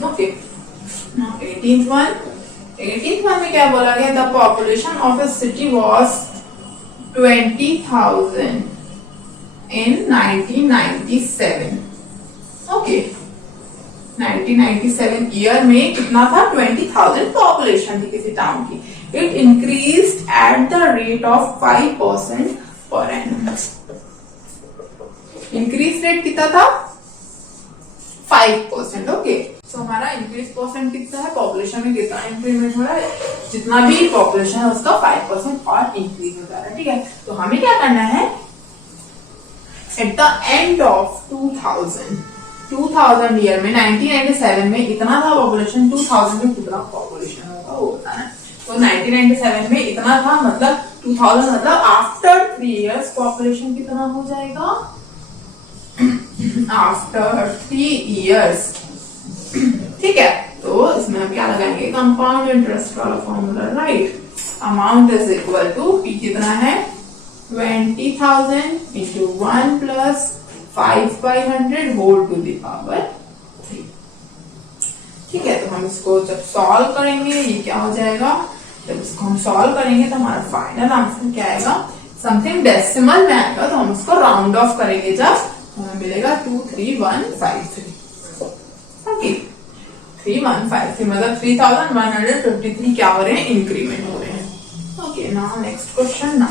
ओके. 18th one में क्या बोला गया the population of a city was 20,000 in 1997. Okay. 1997 year में कितना था 20,000 पॉपुलेशन थी किसी टाउन की. It increased at the rate of 5% per annum. Increase rate कितना था 5%. ओके. तो हमारा इंक्रीज परसेंट कितना है पॉपुलेशन में कितना इंक्रीमेंट हो रहा है, जितना भी पॉपुलेशन है उसका 5% और इंक्रीज हो जा रहा है. ठीक है. तो हमें क्या करना है at the end of 2000 year में 1997 में इतना था पॉपुलेशन, 2000 में कितना पॉपुलेशन होगा वो बताना है। तो 1997 में इतना था, मतलब 2000 मतलब आफ्टर 3 इयर्स पॉपुलेशन कितना हो जाएगा, आफ्टर 3 इयर्स। ठीक है, तो इसमें हम क्या लगाएंगे, कंपाउंड इंटरेस्ट वाला formula, right. Amount is equal to P कितना है 20,000 into 1 plus 5/100 whole to the power 3। ठीक है, तो हम इसको जब सॉल्व करेंगे ये क्या हो जाएगा, जब इसको हम सॉल्व करेंगे तो हमारा फाइनल आंसर क्या आएगा, समथिंग डेसिमल में आएगा, तो हम उसको राउंड ऑफ करेंगे जब, तो हमें मिलेगा 23153। ओके, 3153 मतलब 3153 क्या हो रहे हैं, इंक्रीमेंट हो रहे हैं। ओके, नाउ नेक्स्ट क्वेश्चन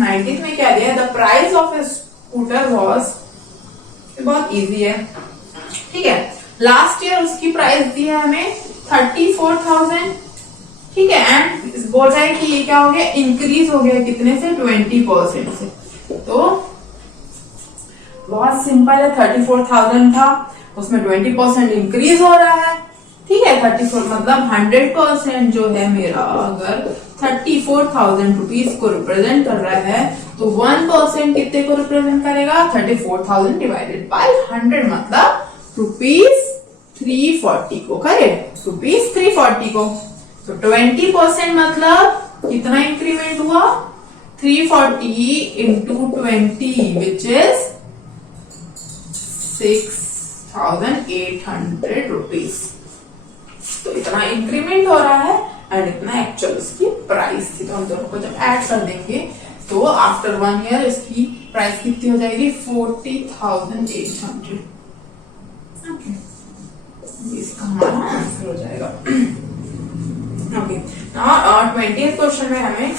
19 में क्या दिया, the price of A scooter was, बहुत इजी है। ठीक है, लास्ट ईयर उसकी प्राइस दी है हमें 34,000। ठीक है, एंड बोल रहा है कि ये क्या हो गया, इंक्रीज हो गया कितने से, 20% से। तो बहुत सिंपल है, 34,000 था उसमें 20% इंक्रीज हो रहा है। ठीक है, 34 मतलब 100% जो है मेरा, अगर 34,000 रुपीज को रिप्रेजेंट कर रहा है तो 1% कितने को रिप्रेजेंट करेगा, 34,000 डिवाइडेड बाय 100 मतलब ₹340 को, करेक्ट, ₹340 को। तो 20% मतलब कितना इंक्रीमेंट हुआ, 340 इंटू 20 विच इज 6,800 रुपीज। तो इतना इंक्रीमेंट हो रहा है एंड इतना एक्चुअल इसकी प्राइस थी। तो हम दोनों को जब ऐड कर देंगे तो आफ्टर 1 ईयर इसकी प्राइस कितनी हो जाएगी, 40,800। ओके, इसका हमारा आंसर हो जाएगा। ओके, नाउ 20th क्वेश्चन में हमें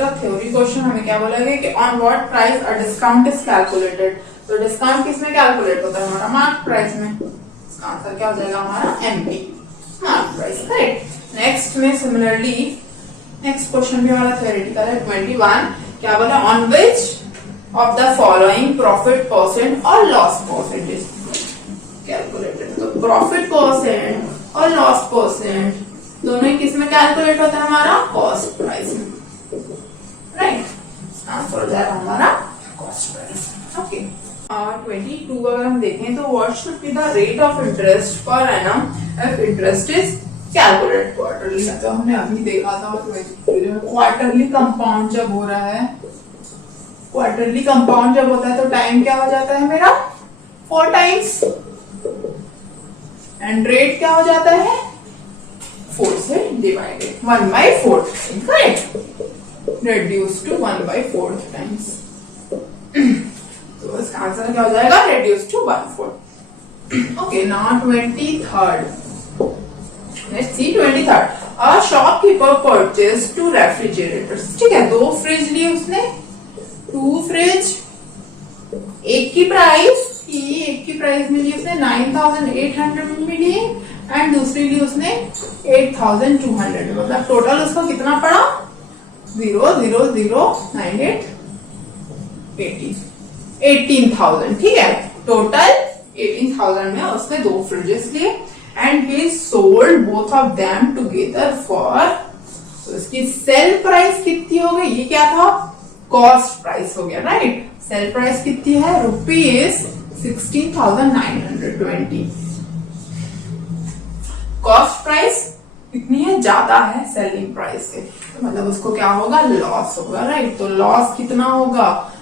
थ्योरी क्वेश्चन हमें क्या बोला गया कि on what price a discount is calculated. तो डिस्काउंट किस में कैलकुलेट होता है, हमारा मार्क प्राइस में। इसका आंसर क्या हो जाएगा हमारा, MP, mark price, correct. Next में सिमिलरली नेक्स्ट क्वेश्चन भी हमारा थ्योरेटिकल है 21। क्या बोला, on which of the following profit percent और लॉस परसेंटेज कैलकुलेटेड। तो प्रॉफिट परसेंट और लॉस परसेंट दोनों ही किस में कैलकुलेट होता है, हमारा कॉस्ट प्राइस में, राइट। आंसर हो जाएगा हमारा कॉस्ट प्राइस। ओके, 22 अगर हम देखें तो what should be the rate of interest per annum if interest is calculate quarterly. तो हमने अभी देखा था क्वार्टरली कंपाउंड जब हो रहा है, क्वार्टरली कंपाउंड जब होता है तो टाइम क्या हो जाता है मेरा 4 टाइम्स एंड रेट क्या हो जाता है 4 से divided 1/4, correct, reduce to 1/4 times। तो इसका आंसर क्या हो जाएगा, reduce to 1/4। Okay, now 23rd। Let's see 23rd। A shopkeeper purchased 2 refrigerators। ठीक है, 2 फ्रिज लिए उसने, 2 फ्रिज, एक की प्राइस मिली उसने 9,800 में मिली एंड दूसरी ली उसने 8,200, मतलब टोटल उसको कितना पड़ा 0,0,098 18,000। ठीक है, टोटल 18,000 में उसने 2 फ्रिजेस लिए and he sold both of them together for, तो इसकी सेल प्राइस कितनी हो गई, ये क्या था कॉस्ट प्राइस हो गया, राइट। सेल प्राइस कितनी है ₹16,920। कॉस्ट प्राइस कितनी है, ज्यादा है सेलिंग प्राइस से, तो मतलब उसको क्या होगा, लॉस होगा, राइट। तो लॉस कितना होगा,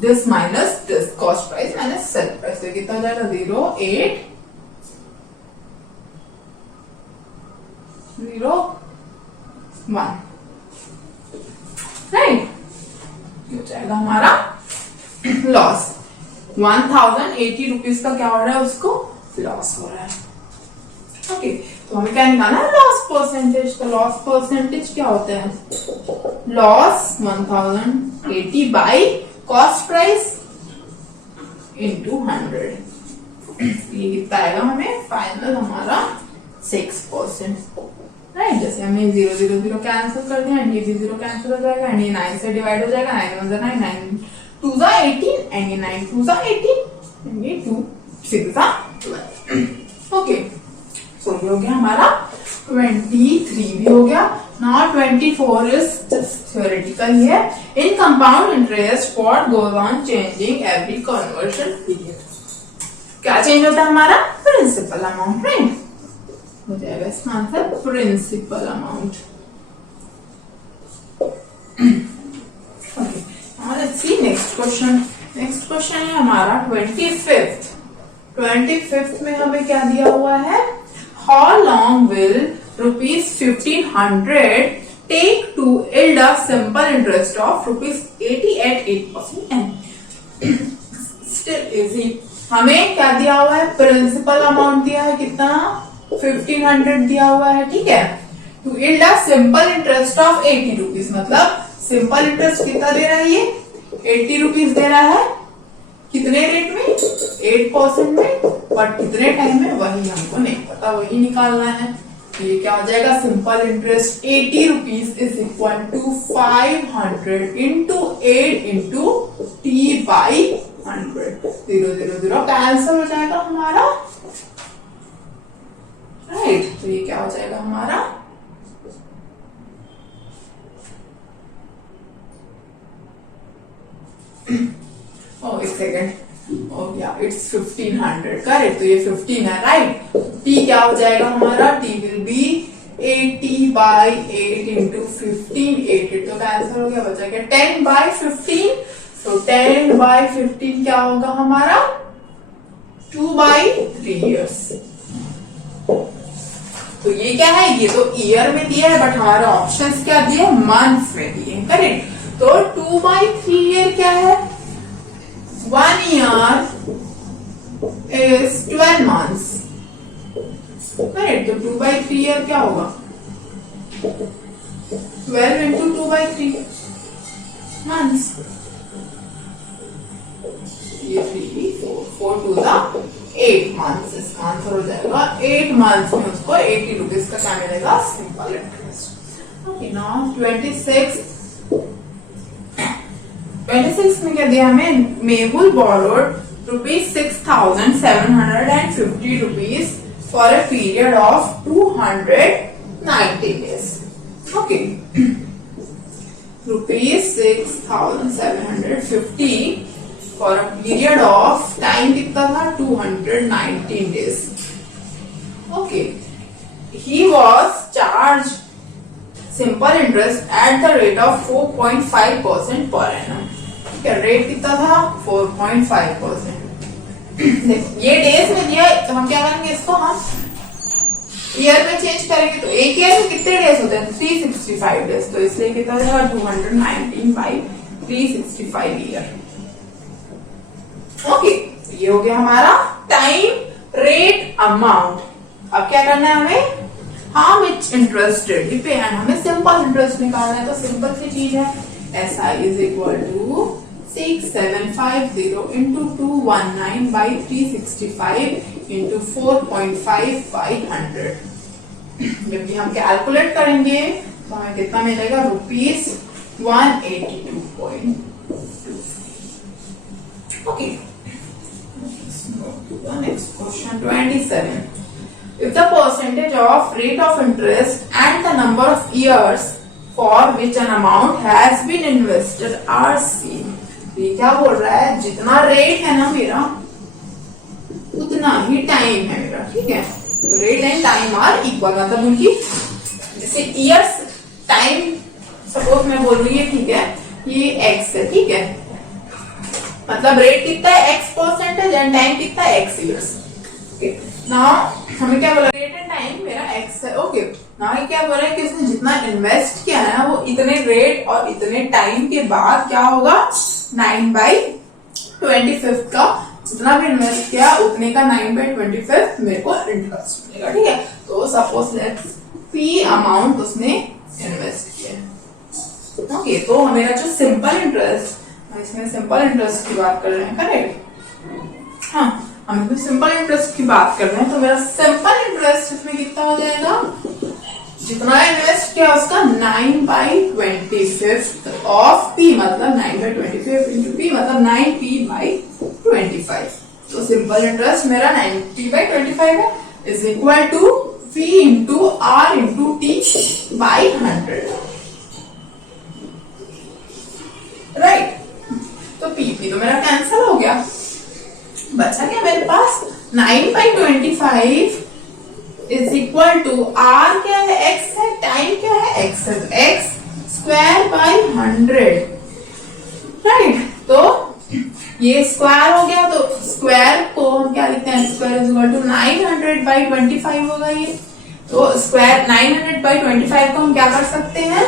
this minus this, cost price minus sale price, तो कितना हो जाएगा 0,801, राइट। हो जाएगा हमारा लॉस 1,080 रुपीज का क्या हो रहा है, उसको लॉस हो रहा है। ओके, तो हमें क्या निकालना है, लॉस परसेंटेज। तो लॉस परसेंटेज क्या होता है, loss 1,080 by cost price into 100। ये कितना आएगा हमें, फाइनल हमारा 6%, राइट। जैसे हमें 0 0 0 कैंसिल कर दिया एंड ये भी 0 कैंसिल हो जाएगा एंड ये 9 से डिवाइड हो जाएगा, 9 1 9 9 2 जा 18 एंड ये 9 2 जा 18 एंड ये 2 6 जा 12। ओके, सो ये हो गया हमारा 23 भी हो गया। Now 24 is just theoretical here. In compound interest, what goes on changing every conversion period? क्या चेंज होता है हमारा? Principal amount, right? हो जाएगा इसका answer principal amount. Okay, now let's see next question. Next question है हमारा 25th। 25th में हमें क्या दिया हुआ है? How long will ₹1500 take to yield a simple interest of ₹80 at 8% and still easy। हमें क्या दिया हुआ है? प्रिंसिपल अमाउंट दिया है कितना? 1500 दिया हुआ है, ठीक है। To yield a simple interest of ₹80, मतलब सिंपल इंटरेस्ट कितना दे रहा है? ये ₹80 दे रहा है। कितने रेट में? 8% में। और कितने टाइम में? वही हमको नहीं पता, वही निकालना है। ये क्या हो जाएगा? Simple interest ₹80 is equal to 500 into 8 into T/100। 0 0 0 cancel हो जाएगा हमारा, राइट? तो ये क्या हो जाएगा हमारा? एक सेकेंड, इट्स 1500, करेक्ट। तो ये 15 है, राइट? टी क्या हो जाएगा हमारा? T will be 80/8 into 15। 8 तो कैंसिल हो गया, बचा क्या? 10/15। तो 10/15 क्या होगा हमारा? 2/3 years। तो ये क्या है? ये तो ईयर में दिया है, बट हमारे ऑप्शंस क्या दिए? मंथ्स में दिए, करेक्ट। तो 2/3 ईयर क्या है? 1 year is 12 months, करेक्ट। तो 2/3 ईयर क्या होगा? 12 इंटू 2/3 months। ये 3 4 2 जा 8 months। इसका आंसर हो जाएगा 8 months में उसको ₹80 का क्या मिलेगा? Simple interest. ओके, नाउ 26 में क्या दिया हमें? Mehul borrowed ₹6,750 for a period of 290 days. Okay, ₹6,750 for a period of time कितना था? 219 days. Okay, he was charged simple interest at the rate of 4.5% per annum। क्या रेट कितना था? 4.5%। ये डेज में दिया, तो हम क्या करेंगे? इसको हम ईयर में चेंज करेंगे। तो एक ईयर में कितने डेज होते हैं? 365 डेज। तो इसलिए कितना हो जाएगा? 219/365 ईयर। ओके, ये हो गया हमारा टाइम, रेट, अमाउंट। अब क्या करना है हमें? How much interest rate pay, and हमें सिंपल इंटरेस्ट निकालना है। तो सिंपल सी चीज है, SI is equal to 6750 into 219/365 into 4.5/100। जबकि हम कैलकुलेट करेंगे तो हमें कितना मिलेगा? ₹182.2। Okay, next question 27। If the percentage of rate of interest and the number of years for which an amount has been invested are same। ये क्या बोल रहा है? जितना रेट है ना मेरा, उतना ही टाइम है मेरा, ठीक है। तो rate and time are equal, मतलब उनकी जैसे ईयर्स टाइम, सपोज मैं बोल रही है, ठीक है, ये x है, ठीक है। मतलब रेट कितना है? x% एंड टाइम कितना है? x years। नाउ हमें क्या बोला? रेट एंड टाइम मेरा x है। ओके, नाउ ये क्या बोल रहा है कि उसने जितना इन्वेस्ट किया है ना, वो इतने रेट और इतने टाइम के बाद क्या होगा? 9/25 का जितना भी इन्वेस्ट किया उतने का 9/25 मेरे को इंटरेस्ट मिलेगा, ठीक है। तो सपोज लेट्स पी अमाउंट उसने इन्वेस्ट किया। ओके, तो मेरा जो सिंपल इंटरेस्ट, इसमें सिंपल इंटरेस्ट की बात कर रहे हैं, करेक्ट? हाँ, हम सिंपल इंटरेस्ट की बात कर रहे हैं। तो मेरा सिंपल इंटरेस्ट इसमें कितना हो जाएगा? जितना इन्वेस्ट किया उसका 9/25 ऑफ P, मतलब 9/25 इंटू P मतलब 9P/25। तो सिंपल इंटरेस्ट मेरा 9P/25 है, is equal to P into R into T/100, right. तो P तो मेरा कैंसिल हो गया, बचा क्या मेरे पास 9/25 इज इक्वल टू R क्या है, X है, टाइम क्या है, X है, X स्क्वायर बाई 100, राइट। तो ये स्क्वायर हो गया, तो स्क्वायर को हम क्या लिखते हैं, स्क्वायर इज इक्वल टू 900/25 होगा ये। तो स्क्वायर 900/25 को हम क्या कर सकते हैं,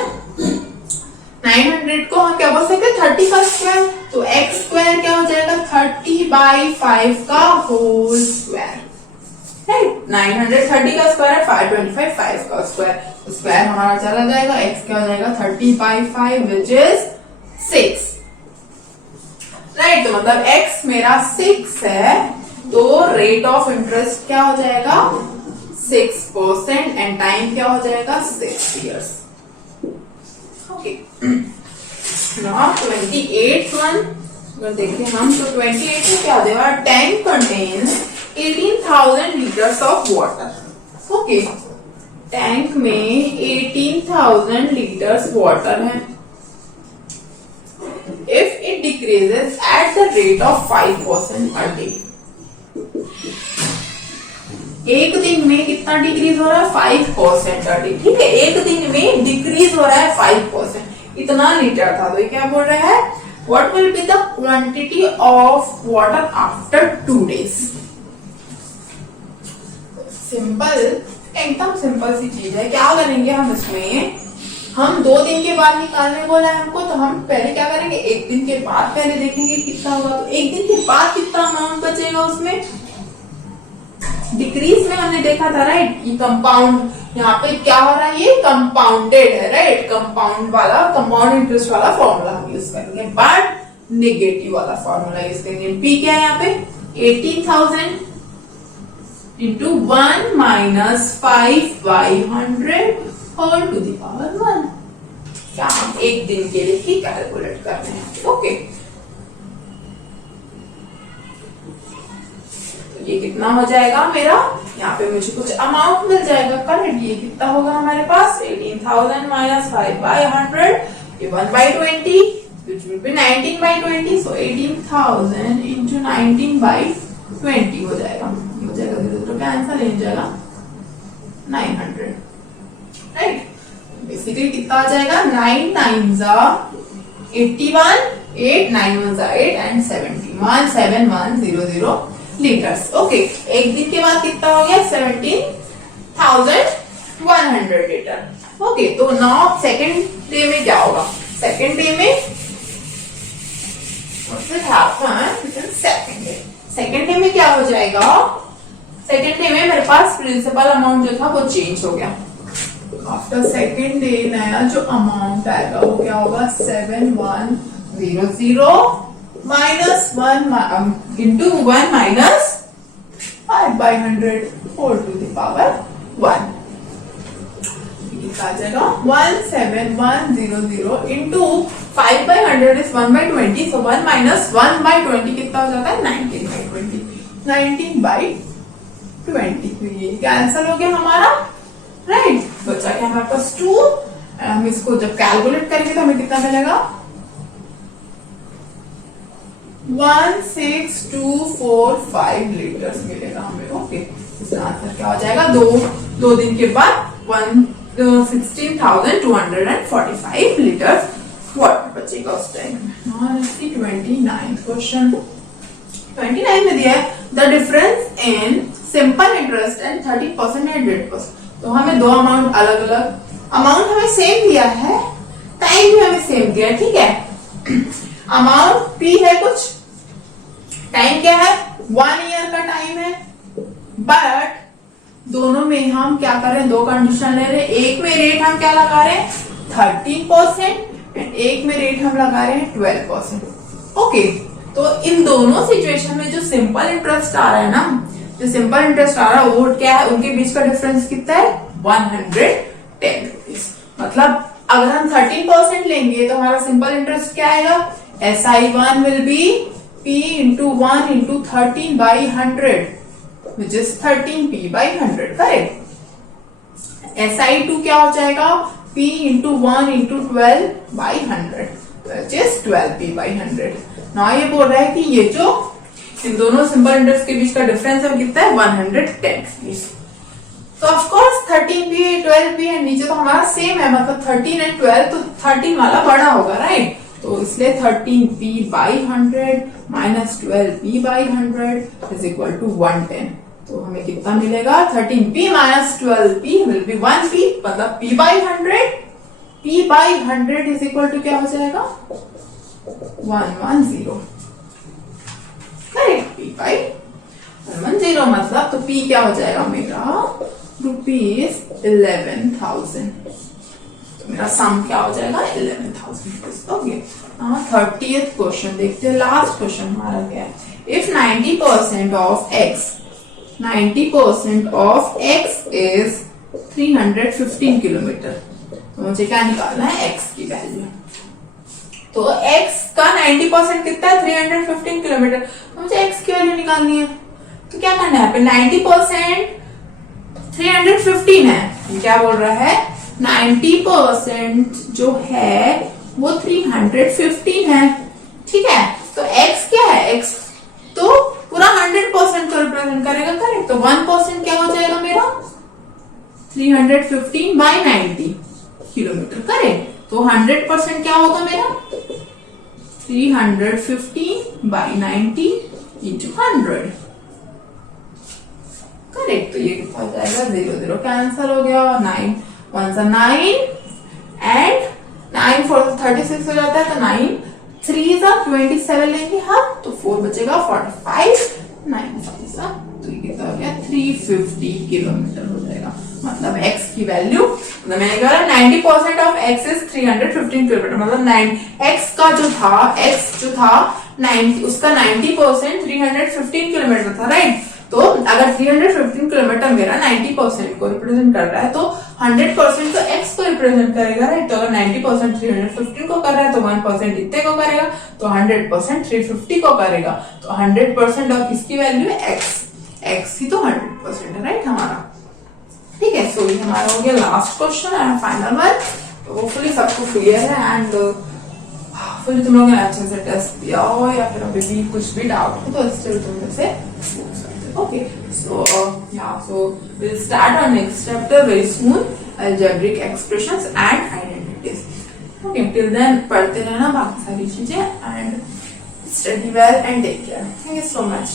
900 को हम क्या बोल सकते हैं 30 का स्क्वायर, तो एक्स स्क्वायर क्या हो जाएगा 30/5 का होल स्क्वायर, राइट। 900 30 का स्क्वायर है, 525 5 का स्क्वायर, स्क्वायर हमारा चला जाएगा, एक्स क्या हो जाएगा 30/5 विच इज 6, राइट। तो मतलब एक्स मेरा 6 है, तो रेट ऑफ इंटरेस्ट क्या हो जाएगा 6% एंड टाइम क्या हो जाएगा 6 years। Okay, now 28th one अगर देखें हम, तो 28 में क्या देगा, tank contains 18,000 litres of water. Okay, tank में 18,000 लीटर्स वाटर है। If it decreases at the rate of 5% a day, एक दिन में कितना डिक्रीज हो रहा है 5% a day, ठीक है। एक दिन में डिक्रीज हो रहा है 5%, इतना लीटर था। तो ये क्या बोल रहा है, what will be the quantity of water after 2 days। Simple, एकदम सिंपल सी चीज है। क्या करेंगे हम इसमें, हम 2 दिन के बाद निकालने बोला है हमको, तो हम पहले क्या करेंगे, एक दिन के बाद पहले देखेंगे कितना होगा। तो एक दिन के बाद कितना अमाउंट बचेगा उसमें, डिक्रीज में हमने देखा था, राइट। ये कंपाउंड, यहाँ पे क्या हो रहा है, ये कंपाउंडेड है, राइट। कंपाउंड इंटरेस्ट वाला फॉर्मूला हम यूज करेंगे, बट नेगेटिव वाला फॉर्मूला यूज करेंगे। पी क्या है यहाँ पे 18,000 into 1 minus 5/100 whole to the power 1। क्या हम एक दिन के लिए ही कैलकुलेट कर रहे हैं, ओके। तो ये कितना हो जाएगा मेरा, यहाँ पे मुझे कुछ अमाउंट मिल जाएगा, करेक्ट। ये कितना होगा हमारे पास 18,000 माइनस 5/100, ये 1/20 which will be 19/20, so 18,000 into 19/20 हो जाएगा, हो जाएगा 0 कैंसिल हो जाएगा 900, राइट। बेसिकली कितना आ जाएगा 9 9s are 81, 8 9 1s are 8 and 71,7,100 litres. Okay, एक दिन के बाद कितना हो गया 17,100 लीटर। ओके, तो नाउ सेकेंड डे में क्या होगा, सेकेंड डे में सेकेंड डे में क्या हो जाएगा, सेकेंड डे में मेरे पास प्रिंसिपल अमाउंट जो था वो चेंज हो गया। आफ्टर सेकेंड डे नया जो अमाउंट आएगा वो क्या होगा 7100 minus 1 into 1 minus 5/100 whole to the power 1। आ जाएगा 17100 इंटू 5/100 इज 1/20, so 1 माइनस 1/20 कितना हो जाता है 19/20, 19/20। तो ये कैंसिल हो गया हमारा, राइट। बचा क्या हमारे पास 2, हम इसको जब कैलकुलेट करेंगे तो हमें कितना मिलेगा 16,245 लीटर्स मिलेगा हमें, ओके। इसका आंसर क्या हो जाएगा, दो दिन के बाद 16,245 लीटर्स वाटर बचेगा उस टाइम। 29 क्वेश्चन 29 में दिया है the difference in simple interest and 30% and 100%। तो हमें दो अमाउंट अलग अलग, अमाउंट हमें सेम दिया है, टाइम भी हमें सेम दिया है, ठीक है। अमाउंट पी है कुछ, टाइम क्या है 1 ईयर का टाइम है, बट दोनों में हम क्या कर रहे हैं, दो कंडीशन ले रहे हैं। एक में रेट हम क्या लगा रहे हैं 13% एंड एक में रेट हम लगा रहे हैं 12%, ओके। तो इन दोनों सिचुएशन में जो सिंपल इंटरेस्ट आ रहा है ना, जो सिंपल इंटरेस्ट आ रहा है वो क्या है, उनके बीच का डिफरेंस कितना है 100 10 रुपीज। मतलब अगर हम 13% लेंगे तो हमारा सिंपल इंटरेस्ट क्या आएगा, SI1 will be P into 1 into 13 by 100 which is 13P by 100, correct. SI2 क्या हो जाएगा, P into 1 into 12 by 100 which is 12P by 100। ना ये बोल रहा है कि ये जो इन दोनों सिंपल इंटरेस्ट के बीच का डिफरेंस है कितना है, 110 रुपीज। तो ऑफ कोर्स 13P 12P है, नीचे तो हमारा सेम है, मतलब 13 एंड 12, तो 13 वाला बड़ा होगा, राइट। तो इसलिए 13P by 100 minus 12P by 100 is equal to 110। तो हमें कितना मिलेगा, 13P minus 12P will be 1P, मतलब P by 100, P by 100 is equal to क्या हो जाएगा, 110, करेक्ट। P by 110 मतलब तो P क्या हो जाएगा मेरा, ₹11,000। तो मेरा सम क्या हो जाएगा, 11,000। ओके, 30th क्वेश्चन देखते हैं। लास्ट क्वेश्चन हमारा क्या है, if 90% of x, 90% of x is 315 kilometre, तो मुझे क्या निकालना है, x की वैल्यू। तो x का 90% कितना है, 315 किलोमीटर, तो मुझे x की वैल्यू निकालनी है। तो क्या करना है, 90% 315 है, ये क्या बोल रहा है, 90% जो है वो 315 है, ठीक है। तो x क्या है, x तो पूरा 100% को रिप्रेजेंट करेगा, करेक्ट। तो 1% क्या हो जाएगा मेरा, 315 by 90 किलोमीटर, करेक्ट। तो 100% क्या होगा मेरा, 315 by 90 into 100, करेक्ट। तो ये कितना हो जाएगा, 0 0 कैंसिल हो गया, 9 1 9 एंड 9 4 36 हो जाता है, तो 9 3 27 लेंगे हम, तो 4 बचेगा 45, 9 तो ये कितना हो गया, 350 किलोमीटर हो जाएगा। मतलब x की वैल्यू, मतलब मैंने कहा 90% ऑफ x इज 315 किलोमीटर, मतलब 9 x का जो था 90, उसका 90% 315 किलोमीटर था, राइट। तो अगर 315 किलोमीटर मेरा 90% को रिप्रेजेंट कर रहा है, तो 100% तो x को रिप्रेजेंट करेगा, राइट। तो अगर 90% 315 को कर रहा है, तो 1% इतने को करेगा, तो 100% 350 को करेगा। तो 100% ऑफ इसकी वैल्यू है x ही तो 100% है, राइट हमारा, ठीक है। सो ये हमारा हो गया last question and final one. तो होपफुली सबको क्लियर है एंड होपफुली तुम लोगों ने अच्छे से टेस्ट दिया हो, या फिर अभी भी कुछ भी डाउट हो तो स्टिल तुम लोग से पूछ सकते हो। Okay, so so we'll start our next chapter very soon, algebraic expressions and identities. Okay, till then पढ़ते रहना बाकी सारी चीजें, and study well and take care. Thank you so much.